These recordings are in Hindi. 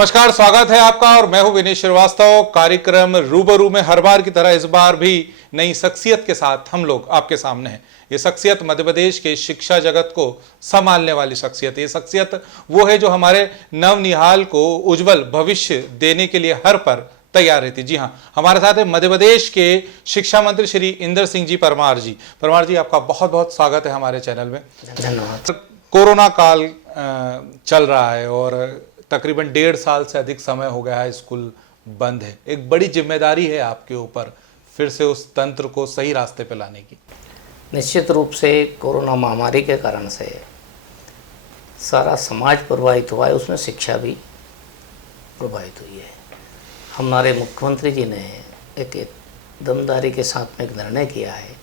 नमस्कार, स्वागत है आपका और मैं हूं विनीत श्रीवास्तव। कार्यक्रम रूबरू में हर बार की तरह इस बार भी नई शख्सियत के साथ हम लोग आपके सामने हैं। ये शख्सियत मध्य प्रदेश के शिक्षा जगत को संभालने वाली शख्सियत। ये शख्सियत वो है जो हमारे नवनिहाल को उज्जवल भविष्य देने के लिए हर पर तैयार रहती। जी हाँ, हमारे साथ है मध्य प्रदेश के शिक्षा मंत्री श्री इंदर सिंह जी परमार जी। परमार जी, आपका बहुत बहुत स्वागत है हमारे चैनल में। धन्यवाद। कोरोना काल चल रहा है और तकरीबन 1.5 साल से अधिक समय हो गया है स्कूल बंद है। एक बड़ी जिम्मेदारी है आपके ऊपर फिर से उस तंत्र को सही रास्ते पे लाने की। निश्चित रूप से कोरोना महामारी के कारण से सारा समाज प्रभावित हुआ है, उसमें शिक्षा भी प्रभावित हुई है। हमारे मुख्यमंत्री जी ने एक दमदारी के साथ में एक निर्णय किया है।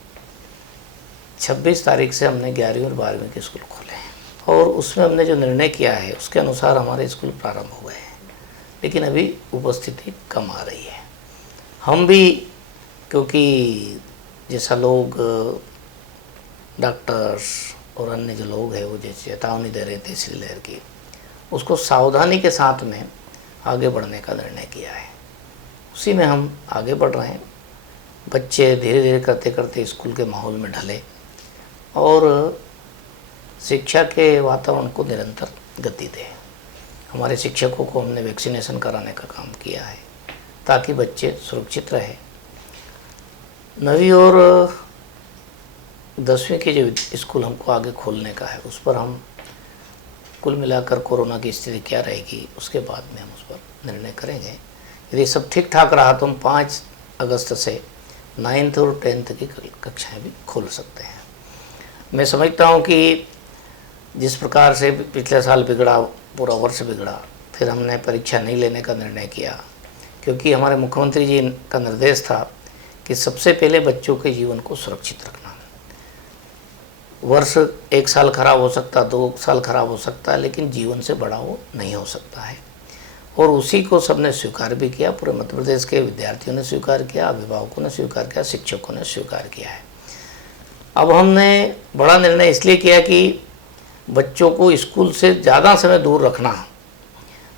26 तारीख से हमने 11वीं और 12वीं के स्कूल खोले हैं और उसमें हमने जो निर्णय किया है उसके अनुसार हमारे स्कूल प्रारंभ हो गए हैं, लेकिन अभी उपस्थिति कम आ रही है। हम भी, क्योंकि जैसा लोग डॉक्टर्स और अन्य जो लोग हैं वो जैसे चेतावनी दे रहे थे तीसरी लहर की, उसको सावधानी के साथ में आगे बढ़ने का निर्णय किया है। उसी में हम आगे बढ़ रहे हैं। बच्चे धीरे धीरे करते करते स्कूल के माहौल में ढले और शिक्षा के वातावरण को निरंतर गति दें। हमारे शिक्षकों को हमने वैक्सीनेशन कराने का काम किया है ताकि बच्चे सुरक्षित रहे। 9वीं और 10वीं के जो स्कूल हमको आगे खोलने का है उस पर हम कुल मिलाकर कोरोना की स्थिति क्या रहेगी उसके बाद में हम उस पर निर्णय करेंगे। यदि सब ठीक ठाक रहा तो हम 5 अगस्त से 9th और 10th की कक्षाएँ भी खोल सकते हैं। मैं समझता हूँ कि जिस प्रकार से पिछले साल बिगड़ा, पूरा वर्ष बिगड़ा, फिर हमने परीक्षा नहीं लेने का निर्णय किया क्योंकि हमारे मुख्यमंत्री जी का निर्देश था कि सबसे पहले बच्चों के जीवन को सुरक्षित रखना। वर्ष 1 साल खराब हो सकता, 2 साल खराब हो सकता है, लेकिन जीवन से बड़ा वो नहीं हो सकता है। और उसी को सबने स्वीकार भी किया। पूरे मध्य प्रदेश के विद्यार्थियों ने स्वीकार किया, अभिभावकों ने स्वीकार किया, शिक्षकों ने स्वीकार किया है। अब हमने बड़ा निर्णय इसलिए किया कि बच्चों को स्कूल से ज़्यादा समय दूर रखना,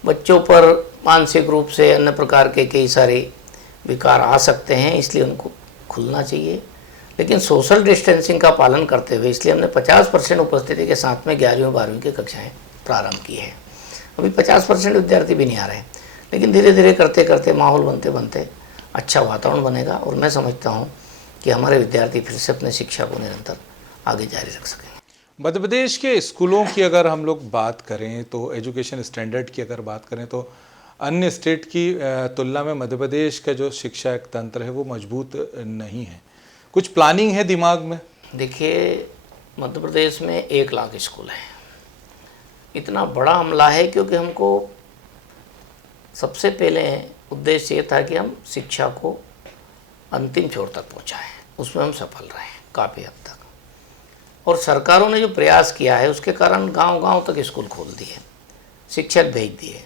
बच्चों पर मानसिक रूप से अन्य प्रकार के कई सारे विकार आ सकते हैं, इसलिए उनको खुलना चाहिए, लेकिन सोशल डिस्टेंसिंग का पालन करते हुए। इसलिए हमने 50% उपस्थिति के साथ में 11वीं और 12वीं की कक्षाएँ प्रारंभ की है। अभी 50% विद्यार्थी भी नहीं आ रहे हैं, लेकिन धीरे धीरे करते करते माहौल बनते बनते अच्छा वातावरण बनेगा और मैं समझता हूँ कि हमारे विद्यार्थी फिर से अपने शिक्षा को निरंतर आगे जारी रख सकेंगे। मध्य प्रदेश के स्कूलों की अगर हम लोग बात करें तो एजुकेशन स्टैंडर्ड की अगर बात करें तो अन्य स्टेट की तुलना में मध्य प्रदेश का जो शिक्षा एक तंत्र है वो मजबूत नहीं है। कुछ प्लानिंग है दिमाग में? देखिए, मध्य प्रदेश में 1 लाख स्कूल हैं। इतना बड़ा हमला है क्योंकि हमको सबसे पहले उद्देश्य ये था कि हम शिक्षा को अंतिम छोर तक पहुँचाएँ। उसमें हम सफल रहे हैं काफ़ी हद तक, और सरकारों ने जो प्रयास किया है उसके कारण गांव-गांव तक स्कूल खोल दिए, शिक्षक भेज दिए,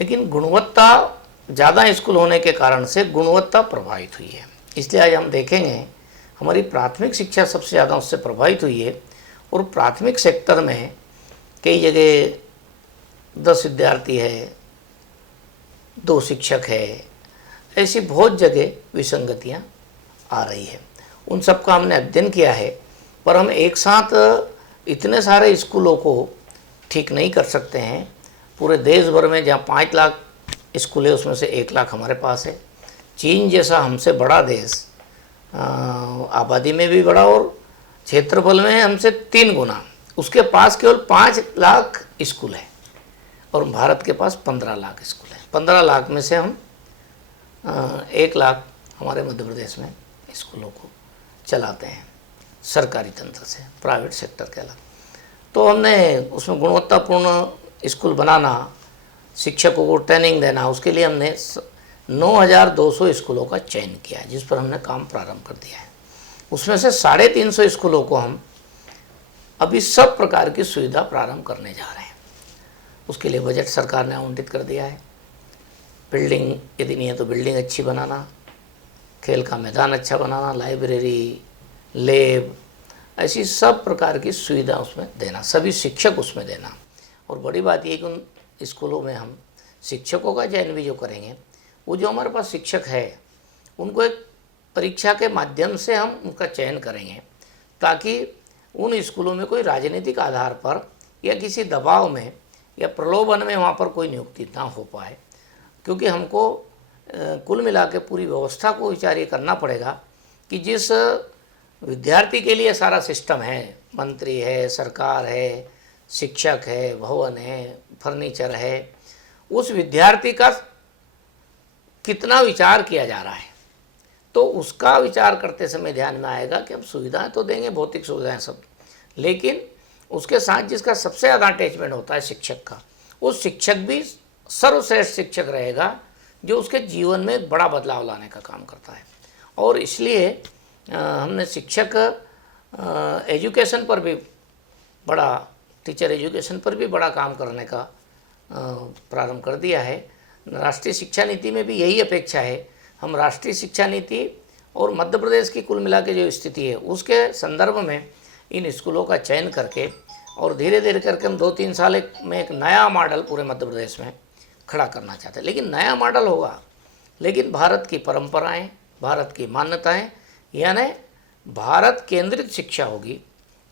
लेकिन गुणवत्ता ज़्यादा स्कूल होने के कारण से गुणवत्ता प्रभावित हुई है। इसलिए आज हम देखेंगे हमारी प्राथमिक शिक्षा सबसे ज़्यादा उससे प्रभावित हुई है और प्राथमिक सेक्टर में कई जगह 10 विद्यार्थी है, 2 शिक्षक है, ऐसी बहुत जगह विसंगतियाँ आ रही है। उन सब का हमने अध्ययन किया है, पर हम एक साथ इतने सारे स्कूलों को ठीक नहीं कर सकते हैं। पूरे देश भर में जहाँ 5 लाख स्कूल है उसमें से 1 लाख हमारे पास है। चीन जैसा हमसे बड़ा देश, आबादी में भी बड़ा और क्षेत्रफल में हमसे 3 गुना, उसके पास केवल 5 लाख स्कूल है और भारत के पास 15 लाख स्कूल है। 15 लाख में से हम 1 लाख हमारे मध्य प्रदेश में स्कूलों को चलाते हैं सरकारी तंत्र से, प्राइवेट सेक्टर के अलग। तो हमने उसमें गुणवत्तापूर्ण स्कूल बनाना, शिक्षकों को ट्रेनिंग देना, उसके लिए हमने 9,200 स्कूलों का चयन किया है, जिस पर हमने काम प्रारंभ कर दिया है। उसमें से 350 स्कूलों को हम अभी सब प्रकार की सुविधा प्रारंभ करने जा रहे हैं। उसके लिए बजट सरकार ने आवंटित कर दिया है। बिल्डिंग यदि नहीं है तो बिल्डिंग अच्छी बनाना, खेल का मैदान अच्छा बनाना, लाइब्रेरी, लैब, ऐसी सब प्रकार की सुविधा उसमें देना, सभी शिक्षक उसमें देना। और बड़ी बात ये कि उन स्कूलों में हम शिक्षकों का चयन भी जो करेंगे, वो जो हमारे पास शिक्षक है उनको एक परीक्षा के माध्यम से हम उनका चयन करेंगे, ताकि उन स्कूलों में कोई राजनीतिक आधार पर या किसी दबाव में या प्रलोभन में वहाँ पर कोई नियुक्ति ना हो पाए। क्योंकि हमको कुल मिला के पूरी व्यवस्था को विचार ये करना पड़ेगा कि जिस विद्यार्थी के लिए सारा सिस्टम है, मंत्री है, सरकार है, शिक्षक है, भवन है, फर्नीचर है, उस विद्यार्थी का कितना विचार किया जा रहा है, तो उसका विचार करते समय ध्यान में आएगा कि हम सुविधाएं तो देंगे, भौतिक सुविधाएं सब, लेकिन उसके साथ जिसका सबसे ज़्यादा अटैचमेंट होता है शिक्षक का, उस शिक्षक भी सर्वश्रेष्ठ शिक्षक रहेगा जो उसके जीवन में बड़ा बदलाव लाने का काम करता है। और इसलिए हमने शिक्षक एजुकेशन पर भी बड़ा, टीचर एजुकेशन पर भी बड़ा काम करने का प्रारंभ कर दिया है। राष्ट्रीय शिक्षा नीति में भी यही अपेक्षा है। हम राष्ट्रीय शिक्षा नीति और मध्य प्रदेश की कुल मिला के जो स्थिति है उसके संदर्भ में इन स्कूलों का चयन करके और धीरे धीरे करके हम 2-3 साल में एक नया मॉडल पूरे मध्य प्रदेश में खड़ा करना चाहते हैं। लेकिन नया मॉडल होगा, लेकिन भारत की परंपराएं, भारत की मान्यताएं, यानी भारत केंद्रित शिक्षा होगी,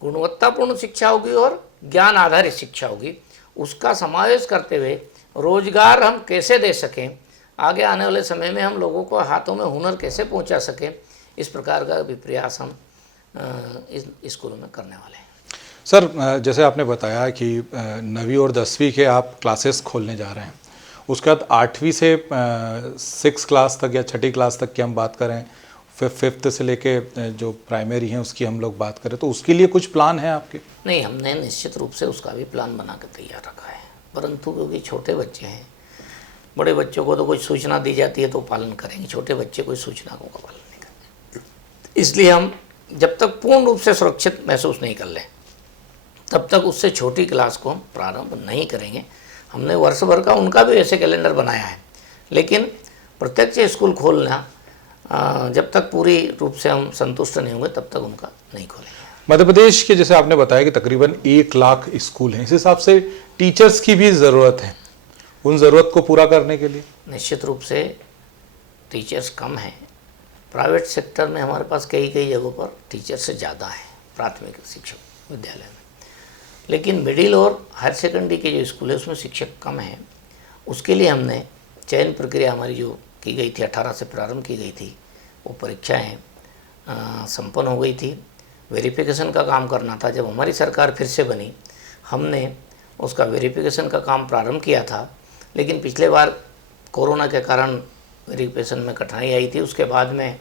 गुणवत्तापूर्ण शिक्षा होगी और ज्ञान आधारित शिक्षा होगी। उसका समावेश करते हुए रोजगार हम कैसे दे सकें, आगे आने वाले समय में हम लोगों को हाथों में हुनर कैसे पहुंचा सकें, इस प्रकार का भी प्रयास हम इस स्कूलों में करने वाले हैं। सर, जैसे आपने बताया कि 9वीं और 10वीं के आप क्लासेस खोलने जा रहे हैं, उसके बाद 8वीं से 6 क्लास तक या 6ठी क्लास तक की हम बात करें, फिर 5th से लेके जो प्राइमरी हैं उसकी हम लोग बात करें, तो उसके लिए कुछ प्लान है आपके? नहीं, हमने निश्चित रूप से उसका भी प्लान बना कर तैयार रखा है, परंतु क्योंकि छोटे बच्चे हैं, बड़े बच्चों को तो कुछ सूचना दी जाती है तो पालन करेंगे, छोटे बच्चे कोई सूचना को पालन नहीं करेंगे। इसलिए हम जब तक पूर्ण रूप से सुरक्षित महसूस नहीं कर लें तब तक उससे छोटी क्लास को हम प्रारंभ नहीं करेंगे। हमने वर्ष भर का उनका भी ऐसे कैलेंडर बनाया है, लेकिन प्रत्यक्ष स्कूल खोलना जब तक पूरी रूप से हम संतुष्ट नहीं होंगे तब तक उनका नहीं खोलेंगे। मध्य प्रदेश के, जैसे आपने बताया कि तकरीबन 1 लाख स्कूल हैं, इस हिसाब से टीचर्स की भी ज़रूरत है। उन ज़रूरत को पूरा करने के लिए निश्चित रूप से टीचर्स कम हैं। प्राइवेट सेक्टर में हमारे पास कई जगहों पर टीचर से ज़्यादा है प्राथमिक शिक्षक विद्यालय में, लेकिन मिडिल और हायर सेकेंडरी के जो स्कूल है उसमें शिक्षक कम हैं। उसके लिए हमने चयन प्रक्रिया हमारी जो की गई थी 18 से प्रारंभ की गई थी, वो परीक्षाएं संपन्न हो गई थी। वेरिफिकेशन का काम करना था। जब हमारी सरकार फिर से बनी, हमने उसका वेरिफिकेशन का काम प्रारंभ किया था, लेकिन पिछले बार कोरोना के कारण वेरिफिकेशन में कठिनाई आई थी। उसके बाद में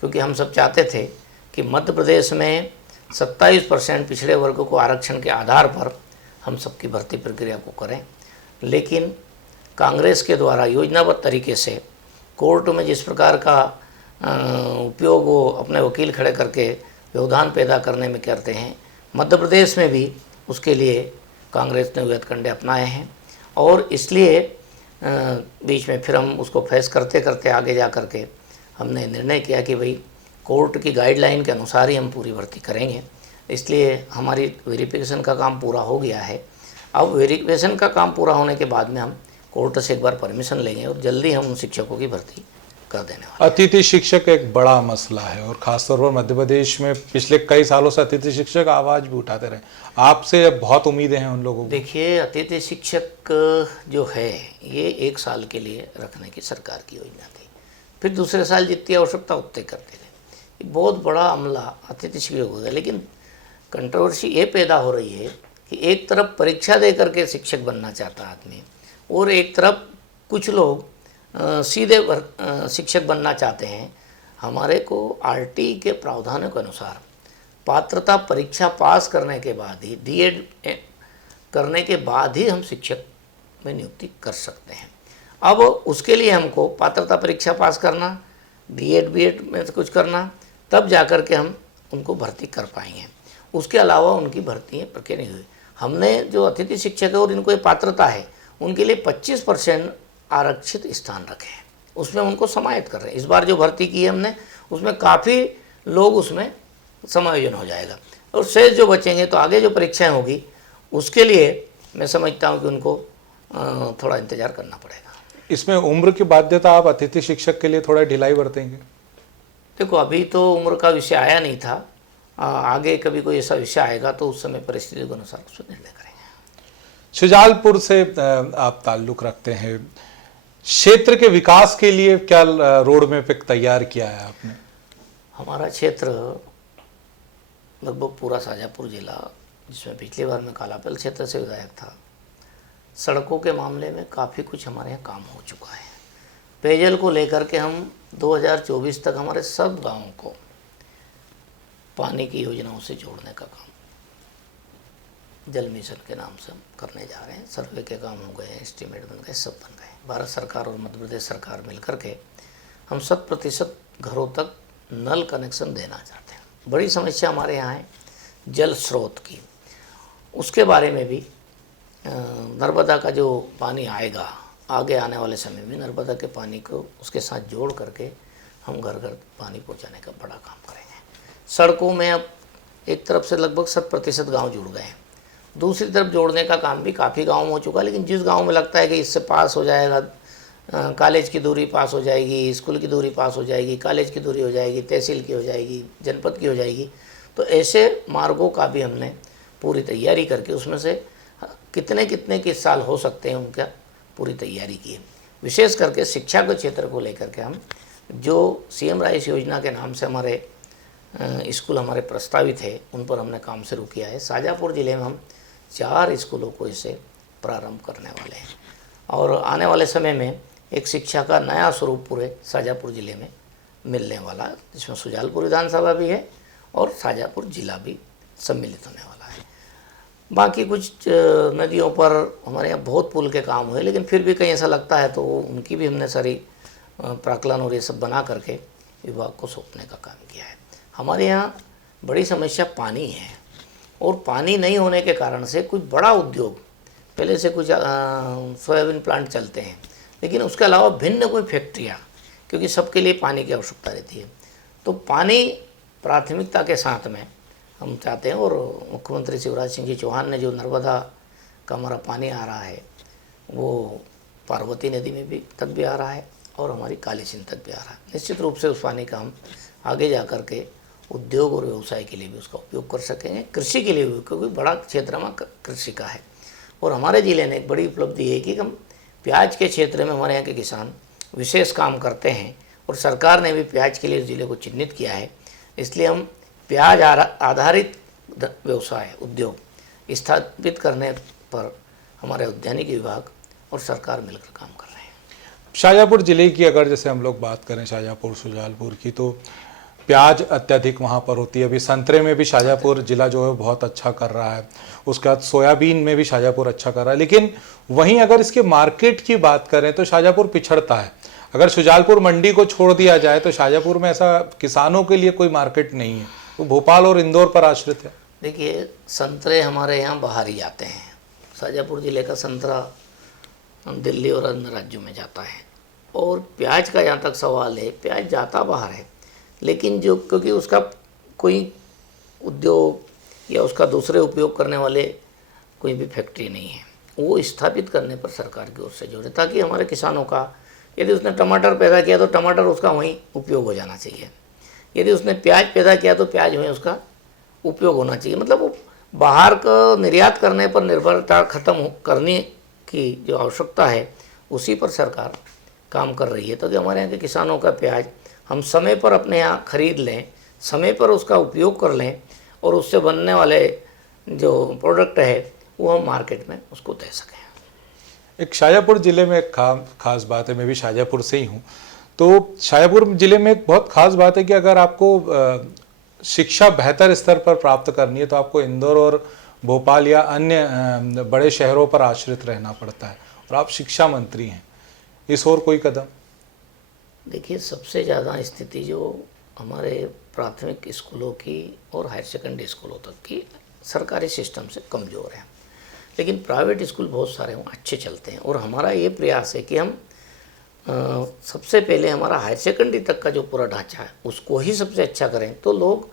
क्योंकि हम सब चाहते थे कि मध्य प्रदेश में 27% पिछड़े वर्ग को आरक्षण के आधार पर हम सबकी भर्ती प्रक्रिया को करें, लेकिन कांग्रेस के द्वारा योजनाबद्ध तरीके से कोर्ट में जिस प्रकार का उपयोग वो अपने वकील खड़े करके व्यवधान पैदा करने में करते हैं, मध्य प्रदेश में भी उसके लिए कांग्रेस ने वैध कंडे अपनाए हैं। और इसलिए बीच में फिर हम उसको फेस करते करते आगे जा कर के हमने निर्णय किया कि भाई कोर्ट की गाइडलाइन के अनुसार ही हम पूरी भर्ती करेंगे। इसलिए हमारी वेरिफिकेशन का काम पूरा हो गया है। अब वेरिफिकेशन का काम पूरा होने के बाद में हम कोर्ट से एक बार परमिशन लेंगे और जल्दी हम उन शिक्षकों की भर्ती कर देने वाले। अतिथि शिक्षक एक बड़ा मसला है और खासतौर पर मध्य प्रदेश में पिछले कई सालों से अतिथि शिक्षक आवाज़ भी उठाते रहे। आपसे बहुत उम्मीदें हैं उन लोगों को। देखिए, अतिथि शिक्षक जो है ये 1 साल के लिए रखने की सरकार की योजना थी, फिर दूसरे साल जितनी आवश्यकता उतने करते गए। बहुत बड़ा अमला अतिथि शिक्षक हो गया, लेकिन कंट्रोवर्सी ये पैदा हो रही है कि एक तरफ परीक्षा दे करके शिक्षक बनना चाहता आदमी और एक तरफ कुछ लोग सीधे शिक्षक बनना चाहते हैं। हमारे को आरटी के प्रावधानों के अनुसार पात्रता परीक्षा पास करने के बाद ही, डीएड करने के बाद ही हम शिक्षक में नियुक्ति कर सकते हैं। अब उसके लिए हमको पात्रता परीक्षा पास करना, बीएड में कुछ करना, तब जाकर के हम उनको भर्ती कर पाएंगे। उसके अलावा उनकी भर्ती प्रक्रिया नहीं हुई। हमने जो अतिथि शिक्षक है और इनको ये पात्रता है, उनके लिए 25% आरक्षित स्थान रखे हैं, उसमें उनको समाहित कर रहे हैं। इस बार जो भर्ती की है हमने, उसमें काफ़ी लोग उसमें समायोजन हो जाएगा और शेष जो बचेंगे तो आगे जो परीक्षाएं होगी उसके लिए मैं समझता हूं कि उनको थोड़ा इंतज़ार करना पड़ेगा। इसमें उम्र की बाध्यता आप अतिथि शिक्षक के लिए थोड़ा ढिलाई बरतेंगे? देखो, अभी तो उम्र का विषय आया नहीं था, आगे कभी कोई ऐसा विषय आएगा तो उस समय परिस्थिति के अनुसार उसको निर्णय करेंगे। शुजालपुर से आप ताल्लुक़ रखते हैं, क्षेत्र के विकास के लिए क्या रोड मैप तैयार किया है आपने? हमारा क्षेत्र लगभग पूरा शाजापुर जिला, जिसमें पिछली बार मैं कालापल क्षेत्र से विधायक था, सड़कों के मामले में काफ़ी कुछ हमारे यहाँ काम हो चुका है। पेयजल को लेकर के हम 2024 तक हमारे सब गांवों को पानी की योजनाओं से जोड़ने का काम जल मिशन के नाम से हम करने जा रहे हैं। सर्वे के काम हो गए, एस्टीमेट बन गए, सब बन गए। भारत सरकार और मध्य प्रदेश सरकार मिलकर के हम 100% घरों तक नल कनेक्शन देना चाहते हैं। बड़ी समस्या हमारे यहाँ है जल स्रोत की, उसके बारे में भी नर्मदा का जो पानी आएगा, आगे आने वाले समय में नर्मदा के पानी को उसके साथ जोड़ करके हम घर घर पानी पहुँचाने का बड़ा काम करेंगे। सड़कों में अब एक तरफ से लगभग 100% गाँव जुड़ गए हैं, दूसरी तरफ जोड़ने का काम भी काफ़ी गाँव में हो चुका है। लेकिन जिस गांव में लगता है कि इससे पास हो जाएगा, कॉलेज की दूरी पास हो जाएगी, स्कूल की दूरी पास हो जाएगी, कॉलेज की दूरी हो जाएगी, तहसील की हो जाएगी, जनपद की हो जाएगी, तो ऐसे मार्गों का भी हमने पूरी तैयारी करके उसमें से कितने कितने किस साल हो सकते हैं उनका पूरी तैयारी की है। विशेष करके शिक्षा के क्षेत्र को लेकर के हम जो CM राइस योजना के नाम से हमारे स्कूल हमारे प्रस्तावित है, उन पर हमने काम शुरू किया है। शाजापुर ज़िले में हम 4 स्कूलों को इसे प्रारंभ करने वाले हैं और आने वाले समय में एक शिक्षा का नया स्वरूप पूरे शाजापुर ज़िले में मिलने वाला, जिसमें शुजालपुर विधानसभा भी है और शाजापुर ज़िला भी सम्मिलित होने वाला है। बाकी कुछ नदियों पर हमारे यहाँ बहुत पुल के काम हुए, लेकिन फिर भी कहीं ऐसा लगता है तो उनकी भी हमने सारी प्राक्कलन और ये सब बना करके विभाग को सौंपने का काम किया है। हमारे यहाँ बड़ी समस्या पानी है और पानी नहीं होने के कारण से कुछ बड़ा उद्योग, पहले से कुछ सोयाबीन प्लांट चलते हैं, लेकिन उसके अलावा भिन्न कोई फैक्ट्रियाँ, क्योंकि सबके लिए पानी की आवश्यकता रहती है, तो पानी प्राथमिकता के साथ में हम चाहते हैं। और मुख्यमंत्री शिवराज सिंह जी चौहान ने जो नर्मदा का हमारा पानी आ रहा है वो पार्वती नदी में भी तक भी आ रहा है और हमारी काली सिंध तक भी आ रहा है। निश्चित रूप से उस पानी का हम आगे जा कर के उद्योग और व्यवसाय के लिए भी उसका उपयोग कर सकेंगे, कृषि के लिए भी, क्योंकि बड़ा क्षेत्र में कृषि का है। और हमारे ज़िले ने एक बड़ी उपलब्धि है कि हम प्याज के क्षेत्र में हमारे यहाँ के किसान विशेष काम करते हैं और सरकार ने भी प्याज के लिए ज़िले को चिन्हित किया है। इसलिए हम प्याज आधारित व्यवसाय उद्योग स्थापित करने पर हमारे उद्यानिकी विभाग और सरकार मिलकर काम कर रहे हैं। शाजापुर ज़िले की अगर जैसे हम लोग बात करें शाजापुर शुजालपुर की, तो प्याज अत्यधिक वहाँ पर होती है। अभी संतरे में भी शाजापुर ज़िला जो है बहुत अच्छा कर रहा है, उसके बाद सोयाबीन में भी शाजापुर अच्छा कर रहा है। लेकिन वहीं अगर इसके मार्केट की बात करें तो शाजापुर पिछड़ता है। अगर शुजालपुर मंडी को छोड़ दिया जाए तो शाजापुर में ऐसा किसानों के लिए कोई मार्केट नहीं है, वो भोपाल और इंदौर पर आश्रित है। देखिए, संतरे हमारे यहाँ बाहर ही जाते हैं। शाजापुर ज़िले का संतरा दिल्ली और अन्य राज्यों में जाता है। और प्याज का जहाँ तक सवाल है, प्याज जाता बाहर है, लेकिन जो क्योंकि उसका कोई उद्योग या उसका दूसरे उपयोग करने वाले कोई भी फैक्ट्री नहीं है, वो स्थापित करने पर सरकार की ओर से जोर है, ताकि हमारे किसानों का, यदि उसने टमाटर पैदा किया तो टमाटर उसका वहीं उपयोग हो जाना चाहिए, यदि उसने प्याज पैदा किया तो प्याज वहीं उसका उपयोग होना चाहिए। मतलब वो बाहर का निर्यात करने पर निर्भरता खत्म करने की जो आवश्यकता है, उसी पर सरकार काम कर रही है, ताकि हमारे यहाँ के किसानों का प्याज हम समय पर अपने यहाँ खरीद लें, समय पर उसका उपयोग कर लें और उससे बनने वाले जो प्रोडक्ट है वो हम मार्केट में उसको दे सकें। एक शाजापुर ज़िले में एक खास बात है, मैं भी शाजापुर से ही हूँ, तो शाजापुर ज़िले में एक बहुत खास बात है कि अगर आपको शिक्षा बेहतर स्तर पर प्राप्त करनी है तो आपको इंदौर और भोपाल या अन्य बड़े शहरों पर आश्रित रहना पड़ता है, और आप शिक्षा मंत्री हैं। इस और कोई कदम? देखिए, सबसे ज़्यादा स्थिति जो हमारे प्राथमिक स्कूलों की और हायर सेकेंडरी स्कूलों तक की सरकारी सिस्टम से कमज़ोर है, लेकिन प्राइवेट स्कूल बहुत सारे हैं, अच्छे चलते हैं। और हमारा ये प्रयास है कि हम सबसे पहले हमारा हायर सेकेंडरी तक का जो पूरा ढांचा है उसको ही सबसे अच्छा करें, तो लोग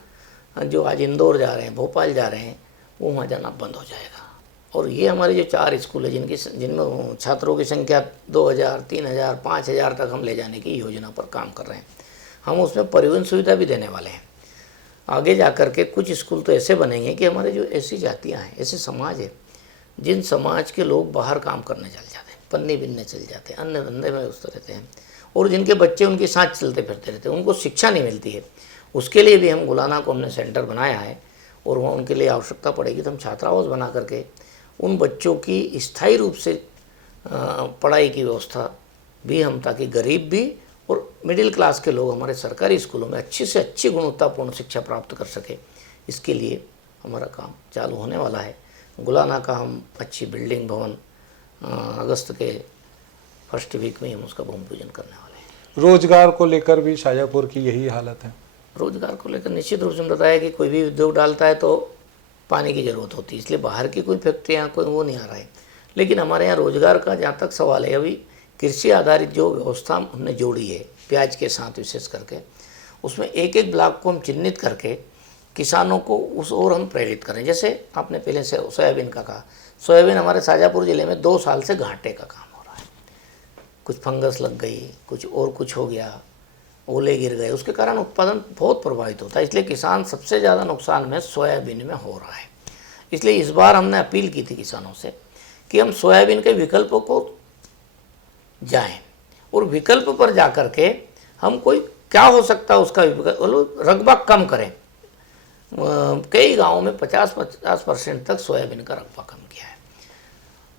जो आज इंदौर जा रहे हैं, भोपाल जा रहे हैं, वो वहाँ जाना बंद हो जाएगा और ये हमारे जो 4 स्कूल है जिनमें छात्रों की संख्या 2000, 3000, 5000 तक हम ले जाने की योजना पर काम कर रहे हैं। हम उसमें परिवहन सुविधा भी देने वाले हैं। आगे जा कर के कुछ स्कूल तो ऐसे बनेंगे कि हमारे जो ऐसी जातियाँ हैं, ऐसे समाज है, जिन समाज के लोग बाहर काम करने चल जाते हैं, पन्नी बिनने चल जाते हैं, अन्य धंधे में व्यस्त रहते हैं, और जिनके बच्चे उनके साथ चलते फिरते रहते हैं, उनको शिक्षा नहीं मिलती है। उसके लिए भी हम गुलाना को हमने सेंटर बनाया है, और वहाँ उनके लिए आवश्यकता पड़ेगी तो हम छात्रावास बना करके उन बच्चों की स्थायी रूप से पढ़ाई की व्यवस्था भी हम, ताकि गरीब भी और मिडिल क्लास के लोग हमारे सरकारी स्कूलों में अच्छी से अच्छी गुणवत्तापूर्ण शिक्षा प्राप्त कर सके। इसके लिए हमारा काम चालू होने वाला है। गुलाना का हम अच्छी बिल्डिंग भवन अगस्त के फर्स्ट वीक में हम उसका भूमि पूजन करने वाले हैं। रोजगार को लेकर भी शाजापुर की यही हालत है। रोजगार को लेकर निश्चित रूप से बताया कि कोई भी उद्योग डालता है तो पानी की ज़रूरत होती है, इसलिए बाहर की कोई फैक्ट्रियाँ कोई वो नहीं आ रहा है। लेकिन हमारे यहाँ रोजगार का जहाँ तक सवाल है, अभी कृषि आधारित जो व्यवस्था हमने जोड़ी है प्याज के साथ विशेष करके, उसमें एक एक ब्लॉक को हम चिन्हित करके किसानों को उस ओर हम प्रेरित करें। जैसे आपने पहले से सोयाबीन का कहा, सोयाबीन हमारे शाजापुर ज़िले में 2 साल से घाटे का काम हो रहा है। कुछ फंगस लग गई, कुछ हो गया, ओले गिर गए, उसके कारण उत्पादन बहुत प्रभावित होता है। इसलिए किसान सबसे ज़्यादा नुकसान में सोयाबीन में हो रहा है। इसलिए इस बार हमने अपील की थी किसानों से कि हम सोयाबीन के विकल्पों को जाएं, और विकल्प पर जा कर के हम कोई क्या हो सकता है उसका रकबा कम करें। कई गाँवों में 50% तक सोयाबीन का रकबा कम किया है,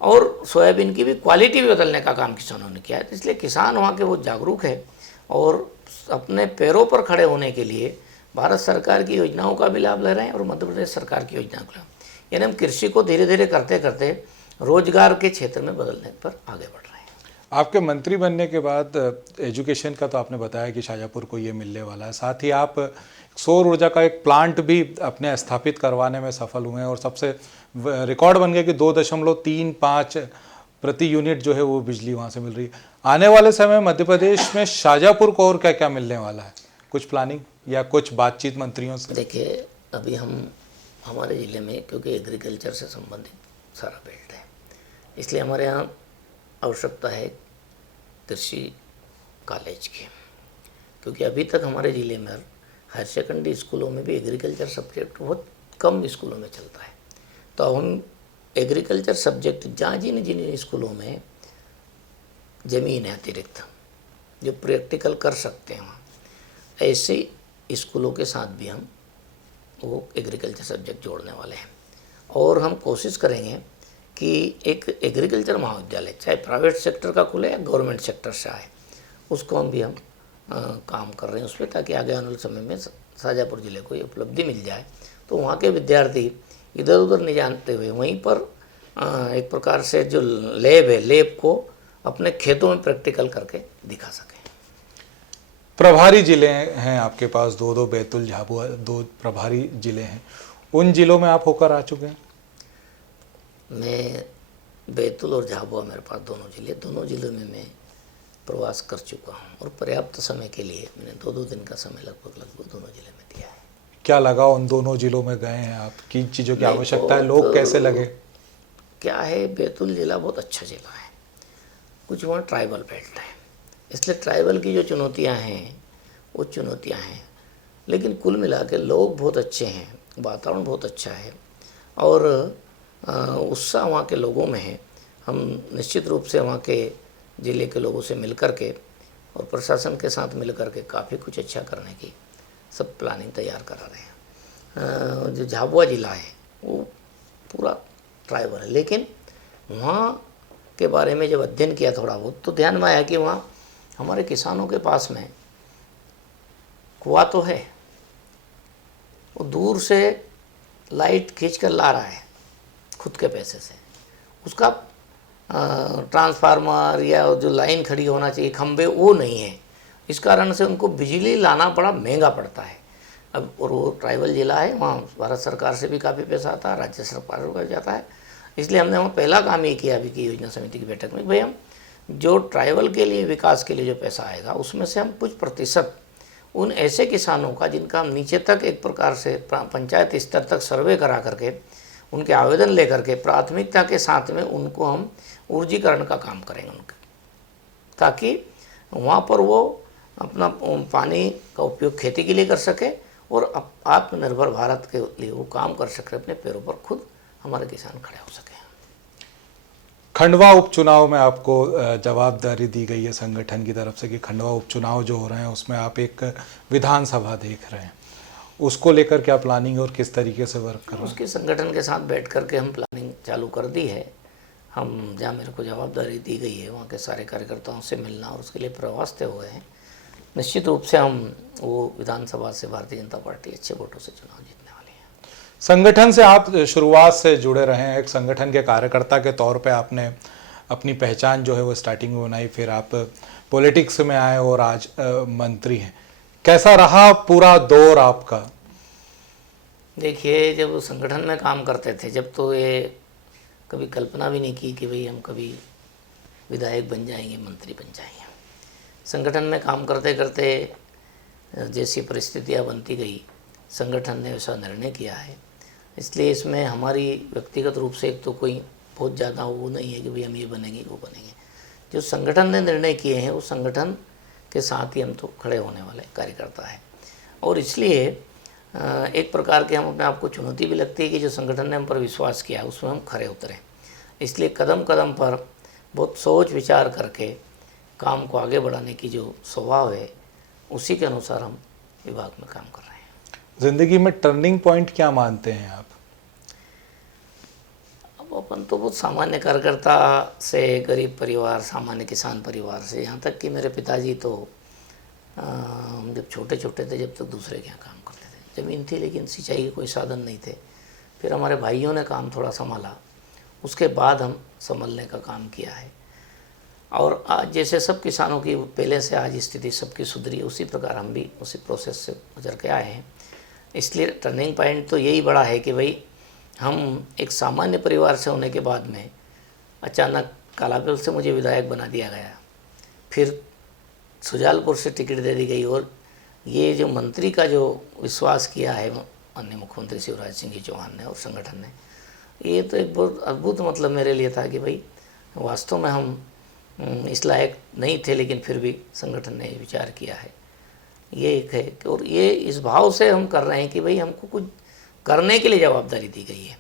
और सोयाबीन की भी क्वालिटी भी बदलने का काम किसानों ने किया है। तो इसलिए किसान वहाँ के वो जागरूक है, और अपने पैरों पर खड़े होने के लिए भारत सरकार की योजनाओं का भी लाभ ले रहे हैं और मध्य प्रदेश सरकार की योजनाओं का। यानी हम कृषि को धीरे धीरे करते करते रोजगार के क्षेत्र में बदलने पर आगे बढ़ रहे हैं। आपके मंत्री बनने के बाद एजुकेशन का तो आपने बताया कि शाजापुर को ये मिलने वाला है, साथ ही आप सौर ऊर्जा का एक प्लांट भी अपने स्थापित करवाने में सफल हुए हैं, और सबसे रिकॉर्ड बन गया कि 2.35 प्रति यूनिट जो है वो बिजली वहाँ से मिल रही है। आने वाले समय मध्य प्रदेश में शाजापुर को और क्या क्या मिलने वाला है? कुछ प्लानिंग या कुछ बातचीत मंत्रियों से? देखिए, अभी हमारे ज़िले में क्योंकि एग्रीकल्चर से संबंधित सारा बेल्ट है, इसलिए हमारे यहाँ आवश्यकता है कृषि कॉलेज की, क्योंकि अभी तक हमारे ज़िले में हायर सेकेंडरी स्कूलों में भी एग्रीकल्चर सब्जेक्ट बहुत कम स्कूलों में चलता है। तो अब हम एग्रीकल्चर सब्जेक्ट जहाँ जिन स्कूलों में ज़मीन है अतिरिक्त जो प्रैक्टिकल कर सकते हैं, वहाँ ऐसे स्कूलों के साथ भी हम वो एग्रीकल्चर सब्जेक्ट जोड़ने वाले हैं। और हम कोशिश करेंगे कि एक एग्रीकल्चर महाविद्यालय चाहे प्राइवेट सेक्टर का खुले या गवर्नमेंट सेक्टर से आए, उसको हम भी काम कर रहे हैं उस पर, ताकि आगे आने वाले समय में शाजापुर ज़िले को ये उपलब्धि मिल जाए। तो वहाँ के विद्यार्थी इधर उधर नहीं जानते हुए वहीं पर एक प्रकार से जो लैब है, लैब को अपने खेतों में प्रैक्टिकल करके दिखा सकें। प्रभारी जिले हैं आपके पास, दो बैतूल, झाबुआ, 2 प्रभारी जिले हैं। उन जिलों में आप होकर आ चुके हैं? मैं बैतूल और झाबुआ, मेरे पास दोनों जिलों में मैं प्रवास कर चुका हूँ, और पर्याप्त समय के लिए मैंने 2-2 दिन का समय लगभग दोनों जिले में दिया है। क्या लगा उन दोनों जिलों में गए हैं आप? किन चीज़ों की आवश्यकता है? लोग कैसे लगे? क्या है, बैतूल ज़िला बहुत अच्छा ज़िला है, कुछ वहाँ ट्राइबल बेल्ट है, इसलिए ट्राइबल की जो चुनौतियाँ हैं वो चुनौतियाँ हैं, लेकिन कुल मिला के लोग बहुत अच्छे हैं, वातावरण बहुत अच्छा है, और उत्साह वहाँ के लोगों में है। हम निश्चित रूप से वहाँ के ज़िले के लोगों से मिल कर के और प्रशासन के साथ मिल कर के काफ़ी कुछ अच्छा करने की सब प्लानिंग तैयार करा रहे हैं। जो झाबुआ ज़िला है वो पूरा ट्राइबल है, लेकिन वहाँ के बारे में जब अध्ययन किया थोड़ा बहुत, तो ध्यान में आया कि वहाँ हमारे किसानों के पास में कुआं तो है, वो दूर से लाइट खींच कर ला रहा है खुद के पैसे से, उसका ट्रांसफार्मर या जो लाइन खड़ी होना चाहिए, खंबे, वो नहीं है। इस कारण से उनको बिजली लाना बड़ा महंगा पड़ता है। अब और वो ट्राइबल ज़िला है, वहाँ भारत सरकार से भी काफ़ी पैसा आता है, राज्य सरकार को जाता है। इसलिए हमने वहाँ पहला काम ये किया अभी की योजना समिति की बैठक में, भाई हम जो ट्राइबल के लिए विकास के लिए जो पैसा आएगा उसमें से हम कुछ प्रतिशत उन ऐसे किसानों का जिनका हम नीचे तक एक प्रकार से पंचायत स्तर तक सर्वे करा करके उनके आवेदन लेकर के प्राथमिकता के साथ में उनको हम ऊर्जीकरण का काम करेंगे उनके, ताकि वहाँ पर वो अपना पानी का उपयोग खेती के लिए कर सके और आत्मनिर्भर भारत के लिए वो काम कर सके, अपने पैरों पर खुद हमारे किसान खड़े हो सके। खंडवा उपचुनाव में आपको जवाबदारी दी गई है संगठन की तरफ से कि खंडवा उपचुनाव जो हो रहे हैं उसमें आप एक विधानसभा देख रहे हैं, उसको लेकर क्या प्लानिंग और किस तरीके से वर्क कर रहे हैं? उसके संगठन के साथ बैठ करके हम प्लानिंग चालू कर दी है। हम जहाँ मेरे को जवाबदारी दी गई है वहाँ के सारे कार्यकर्ताओं से मिलना और उसके लिए प्रवास तय हुए हैं। निश्चित रूप से हम वो विधानसभा से भारतीय जनता पार्टी अच्छे वोटों से चुनाव जीतने वाली है। संगठन से आप शुरुआत से जुड़े रहे हैं, एक संगठन के कार्यकर्ता के तौर पे आपने अपनी पहचान जो है वो स्टार्टिंग में बनाई, फिर आप पॉलिटिक्स में आए और आज मंत्री हैं। कैसा रहा पूरा दौर आपका? देखिए, जब संगठन में काम करते थे, जब तो ये कभी कल्पना भी नहीं की कि भाई हम कभी विधायक बन जाएंगे, मंत्री बन जाएंगे। संगठन में काम करते करते जैसी परिस्थितियाँ बनती गई, संगठन ने ऐसा निर्णय किया है। इसलिए इसमें हमारी व्यक्तिगत रूप से एक तो कोई बहुत ज़्यादा वो नहीं है कि भाई हम ये बनेंगे वो बनेंगे। जो संगठन ने निर्णय किए हैं उस संगठन के साथ ही हम तो खड़े होने वाले कार्यकर्ता हैं। और इसलिए एक प्रकार के हम अपने आप को चुनौती भी लगती है कि जो संगठन ने हम पर विश्वास किया उसमें हम खरे उतरें। इसलिए कदम कदम पर बहुत सोच विचार करके काम को आगे बढ़ाने की जो स्वभाव है उसी के अनुसार हम विभाग में काम कर रहे हैं। जिंदगी में टर्निंग पॉइंट क्या मानते हैं आप? अब अपन तो बहुत सामान्य कार्यकर्ता से गरीब परिवार, सामान्य किसान परिवार से, यहाँ तक कि मेरे पिताजी तो हम जब छोटे छोटे थे जब तक दूसरे के यहाँ काम करते थे। ज़मीन थी लेकिन सिंचाई के कोई साधन नहीं थे। फिर हमारे भाइयों ने काम थोड़ा संभाला, उसके बाद हम संभलने का काम किया है। और आज जैसे सब किसानों की पहले से आज स्थिति सबकी सुधरी, उसी प्रकार हम भी उसी प्रोसेस से गुजर के आए हैं। इसलिए टर्निंग पॉइंट तो यही बड़ा है कि भाई हम एक सामान्य परिवार से होने के बाद में अचानक कालापल से मुझे विधायक बना दिया गया, फिर सुजालपुर से टिकट दे दी गई, और ये जो मंत्री का जो विश्वास किया है माननीय मुख्यमंत्री शिवराज सिंह जी चौहान ने और संगठन ने, ये तो एक बहुत अद्भुत मतलब मेरे लिए था कि भाई वास्तव में हम इस लायक नहीं थे, लेकिन फिर भी संगठन ने विचार किया है। ये एक है और ये इस भाव से हम कर रहे हैं कि भाई हमको कुछ करने के लिए जवाबदारी दी गई है,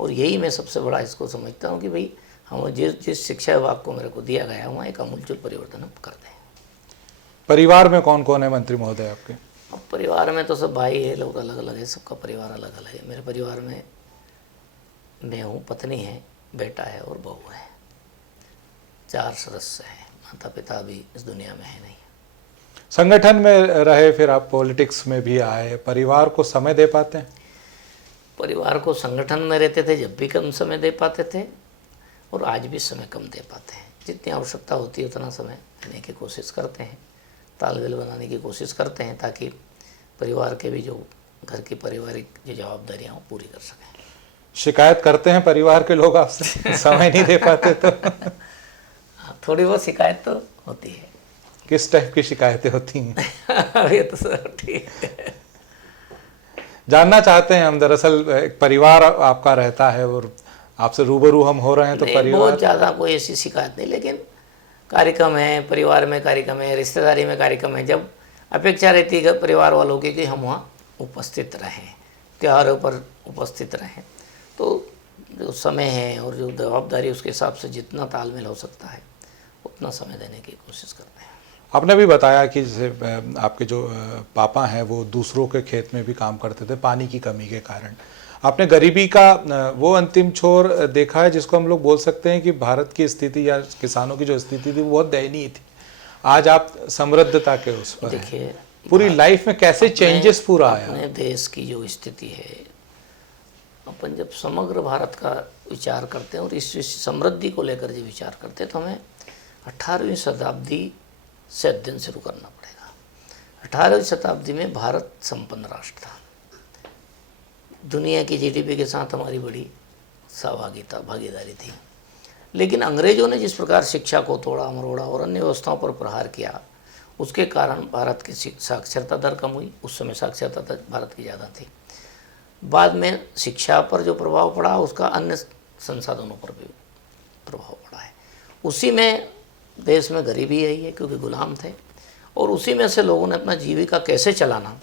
और यही मैं सबसे बड़ा इसको समझता हूँ कि भाई हम जिस शिक्षा विभाग को मेरे को दिया गया है वहाँ एक आमूलचूल परिवर्तन हम कर दें। परिवार में कौन कौन है मंत्री महोदय आपके? अब परिवार में तो सब भाई है, लोग अलग अलग है, सबका परिवार अलग अलग है। मेरे परिवार में मैं हूँ, पत्नी है, बेटा है और बहू है। 4 सदस्य हैं। माता पिता भी इस दुनिया में है नहीं। संगठन में रहे, फिर आप पॉलिटिक्स में भी आए, परिवार को समय दे पाते हैं? परिवार को संगठन में रहते थे जब भी कम समय दे पाते थे, और आज भी समय कम दे पाते हैं। जितनी आवश्यकता होती है उतना समय देने की कोशिश करते हैं, तालमेल बनाने की कोशिश करते हैं, ताकि परिवार के भी जो घर की पारिवारिक जो जवाबदारियाँ वो पूरी कर सकें। शिकायत करते हैं परिवार के लोग आपसे समय नहीं दे पाते तो? हाँ, थोड़ी बहुत शिकायत तो होती है। किस टाइप की शिकायतें होती हैं? ये तो सर ठीक है। जानना चाहते हैं हम। दरअसल एक परिवार आपका रहता है और आपसे रूबरू हम हो रहे हैं, तो परिवार बहुत ज़्यादा कोई ऐसी शिकायत नहीं, लेकिन कार्यक्रम है, परिवार में कार्यक्रम है, रिश्तेदारी में कार्यक्रम है, जब अपेक्षा रहती है परिवार वालों की कि हम वहाँ उपस्थित रहें, त्योहारों पर उपस्थित रहें, तो जो समय है और जो जवाबदारी उसके हिसाब से जितना तालमेल हो सकता है उतना समय देने की कोशिश करते हैं। आपने भी बताया कि जैसे आपके जो पापा हैं वो दूसरों के खेत में भी काम करते थे पानी की कमी के कारण। आपने गरीबी का वो अंतिम छोर देखा है जिसको हम लोग बोल सकते हैं कि भारत की स्थिति या किसानों की जो स्थिति थी वो बहुत दयनीय थी। आज आप समृद्धता के उस पर देखिए, पूरी लाइफ में कैसे चेंजेस पूरा आया? अपने देश की जो स्थिति है, अपन जब समग्र भारत का विचार करते हैं और इस समृद्धि को लेकर जो विचार करते हैं, तो हमें 18वीं शताब्दी से अध्ययन शुरू करना पड़ेगा। 18वीं शताब्दी में भारत संपन्न राष्ट्र था। दुनिया की जीडीपी के साथ हमारी बड़ी भागीदारी थी, लेकिन अंग्रेजों ने जिस प्रकार शिक्षा को तोड़ा मरोड़ा और अन्य व्यवस्थाओं पर प्रहार किया, उसके कारण भारत की साक्षरता दर कम हुई। उस समय साक्षरता दर भारत की ज़्यादा थी। बाद में शिक्षा पर जो प्रभाव पड़ा उसका अन्य संसाधनों पर भी प्रभाव पड़ा है। उसी में देश में गरीबी आई है क्योंकि गुलाम थे, और उसी में से लोगों ने अपना जीविका कैसे चलाना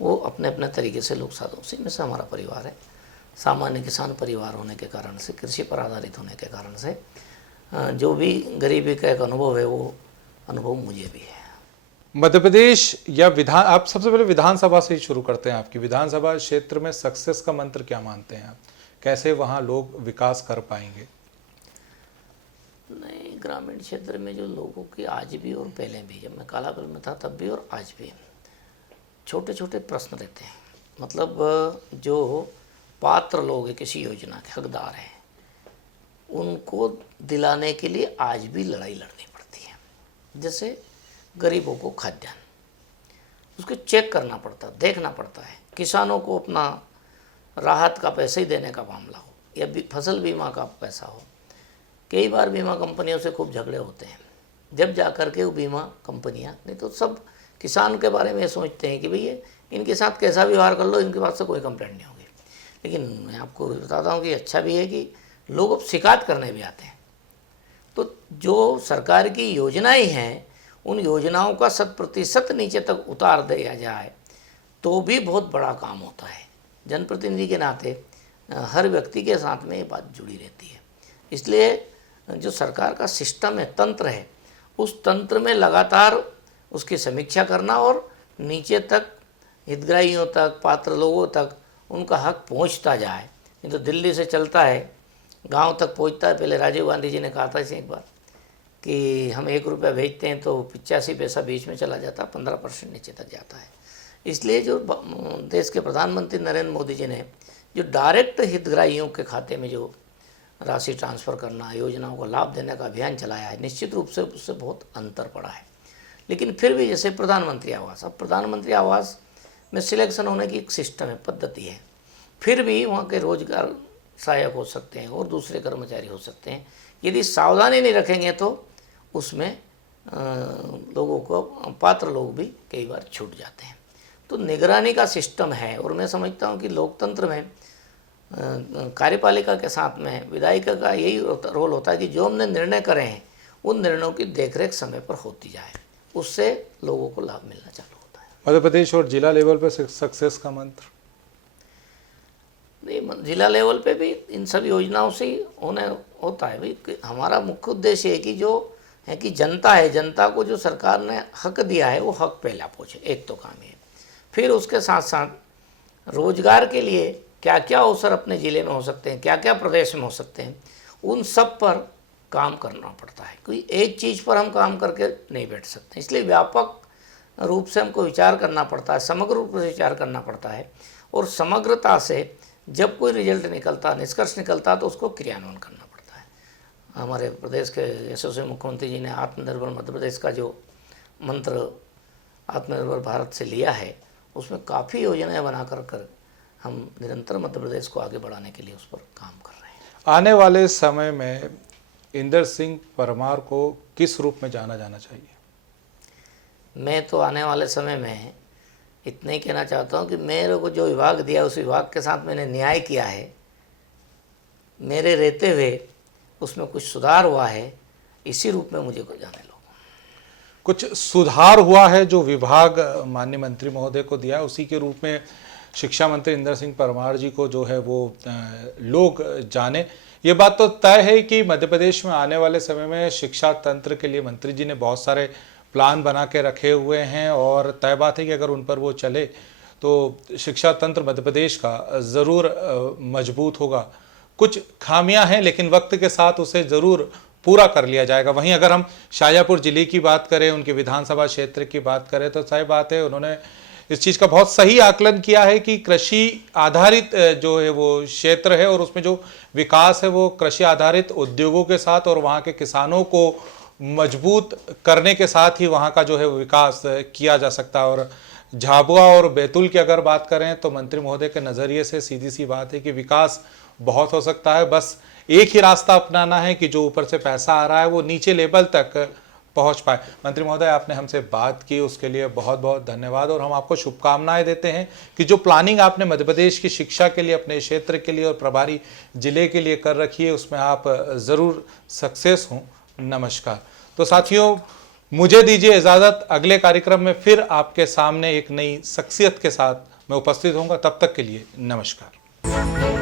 वो अपने अपने तरीके से लोग साधो। उसी में से हमारा परिवार है, सामान्य किसान परिवार होने के कारण से, कृषि पर आधारित होने के कारण से जो भी गरीबी का एक अनुभव है वो अनुभव मुझे भी है। मध्य प्रदेश या विधान, आप सबसे पहले विधानसभा से ही शुरू करते हैं। आपकी विधानसभा क्षेत्र में सक्सेस का मंत्र क्या मानते हैं आप? कैसे वहाँ लोग विकास कर पाएंगे? नहीं, ग्रामीण क्षेत्र में जो लोगों की आज भी और पहले भी, जब मैं कालापल में था तब भी और आज भी छोटे छोटे प्रश्न रहते हैं। मतलब जो पात्र लोग हैं, किसी योजना के हकदार हैं, उनको दिलाने के लिए आज भी लड़ाई लड़नी पड़ती है। जैसे गरीबों को खाद्यान्न, उसको चेक करना पड़ता है, देखना पड़ता है। किसानों को अपना राहत का पैसे ही देने का मामला हो या फसल बीमा का पैसा हो, कई बार बीमा कंपनियों से खूब झगड़े होते हैं। जब जा कर के वो बीमा कंपनियां, नहीं तो सब किसान के बारे में सोचते हैं कि भैया इनके साथ कैसा व्यवहार कर लो, इनके पास से कोई कंप्लेंट नहीं होगी। लेकिन मैं आपको बताता हूँ कि अच्छा भी है कि लोग अब शिकायत करने भी आते हैं। तो जो सरकार की योजनाएं हैं, उन योजनाओं का 100% नीचे तक उतार दिया जाए तो भी बहुत बड़ा काम होता है। जनप्रतिनिधि के नाते हर व्यक्ति के साथ में ये बात जुड़ी रहती है। इसलिए जो सरकार का सिस्टम है, तंत्र है, उस तंत्र में लगातार उसकी समीक्षा करना और नीचे तक हितग्राहियों तक, पात्र लोगों तक उनका हक पहुंचता जाए। नहीं तो दिल्ली से चलता है, गांव तक पहुंचता है। पहले राजीव गांधी जी ने कहा था इसे एक बार कि हम 1 रुपया भेजते हैं तो 85 पैसा बीच में चला जाता, 15% नीचे तक जाता है। इसलिए जो देश के प्रधानमंत्री नरेंद्र मोदी जी ने जो डायरेक्ट हितग्राहियों के खाते में जो राशि ट्रांसफ़र करना, योजनाओं को लाभ देने का अभियान चलाया है, निश्चित रूप से उससे बहुत अंतर पड़ा है। लेकिन फिर भी जैसे प्रधानमंत्री आवास, अब प्रधानमंत्री आवास में सिलेक्शन होने की एक सिस्टम है, पद्धति है। फिर भी वहाँ के रोजगार सहायक हो सकते हैं और दूसरे कर्मचारी हो सकते हैं। यदि सावधानी नहीं रखेंगे तो उसमें लोगों को, पात्र लोग भी कई बार छूट जाते हैं। तो निगरानी का सिस्टम है, और मैं समझता हूँ कि लोकतंत्र में कार्यपालिका के साथ में विधायिका का यही रोल होता है कि जो हमने निर्णय करे हैं उन निर्णयों की देखरेख समय पर होती जाए, उससे लोगों को लाभ मिलना चालू होता है। मध्य प्रदेश और जिला लेवल पर सक्सेस का मंत्र? नहीं, जिला लेवल पे भी इन सब योजनाओं से होने होता है भाई। हमारा मुख्य उद्देश्य है कि जो है कि जनता है, जनता को जो सरकार ने हक दिया है वो हक पहला पहुँचे, एक तो काम है। फिर उसके साथ साथ रोजगार के लिए क्या क्या अवसर अपने ज़िले में हो सकते हैं, क्या क्या प्रदेश में हो सकते हैं, उन सब पर काम करना पड़ता है। कोई एक चीज़ पर हम काम करके नहीं बैठ सकते, इसलिए व्यापक रूप से हमको विचार करना पड़ता है, समग्र रूप से विचार करना पड़ता है। और समग्रता से जब कोई रिजल्ट निकलता, निष्कर्ष निकलता, तो उसको क्रियान्वयन करना पड़ता है। हमारे प्रदेश के यशस्वी मुख्यमंत्री जी ने आत्मनिर्भर मध्य प्रदेश का जो मंत्र आत्मनिर्भर भारत से लिया है, उसमें काफ़ी योजनाएं बना कर हम निरंतर मध्य प्रदेश को आगे बढ़ाने के लिए उस पर काम कर रहे हैं। आने वाले समय में इंदर सिंह परमार को किस रूप में जाना जाना चाहिए? मैं तो आने वाले समय में इतना ही कहना चाहता हूँ कि मेरे को जो विभाग दिया, उस विभाग के साथ मैंने न्याय किया है, मेरे रहते हुए उसमें कुछ सुधार हुआ है, इसी रूप में मुझे को जाने लो। कुछ सुधार हुआ है जो विभाग माननीय मंत्री महोदय को दिया है, उसी के रूप में शिक्षा मंत्री इंदर सिंह परमार जी को जो है वो लोग जाने। ये बात तो तय है कि मध्य प्रदेश में आने वाले समय में शिक्षा तंत्र के लिए मंत्री जी ने बहुत सारे प्लान बना के रखे हुए हैं, और तय बात है कि अगर उन पर वो चले तो शिक्षा तंत्र मध्य प्रदेश का ज़रूर मजबूत होगा। कुछ खामियां हैं लेकिन वक्त के साथ उसे ज़रूर पूरा कर लिया जाएगा। वहीं अगर हम शाजापुर जिले की बात करें, उनके विधानसभा क्षेत्र की बात करें, तो सही बात है, उन्होंने इस चीज़ का बहुत सही आकलन किया है कि कृषि आधारित जो है वो क्षेत्र है, और उसमें जो विकास है वो कृषि आधारित उद्योगों के साथ और वहाँ के किसानों को मजबूत करने के साथ ही वहाँ का जो है विकास किया जा सकता है। और झाबुआ और बैतूल की अगर बात करें तो मंत्री महोदय के नज़रिए से सीधी सी बात है कि विकास बहुत हो सकता है, बस एक ही रास्ता अपनाना है कि जो ऊपर से पैसा आ रहा है वो नीचे लेवल तक पहुंच पाए। मंत्री महोदय, आपने हमसे बात की उसके लिए बहुत बहुत धन्यवाद और हम आपको शुभकामनाएं देते हैं कि जो प्लानिंग आपने मध्य प्रदेश की शिक्षा के लिए, अपने क्षेत्र के लिए और प्रभारी जिले के लिए कर रखी है, उसमें आप ज़रूर सक्सेस हों। नमस्कार। तो साथियों, मुझे दीजिए इजाज़त, अगले कार्यक्रम में फिर आपके सामने एक नई शख्सियत के साथ मैं उपस्थित होऊंगा। तब तक के लिए नमस्कार।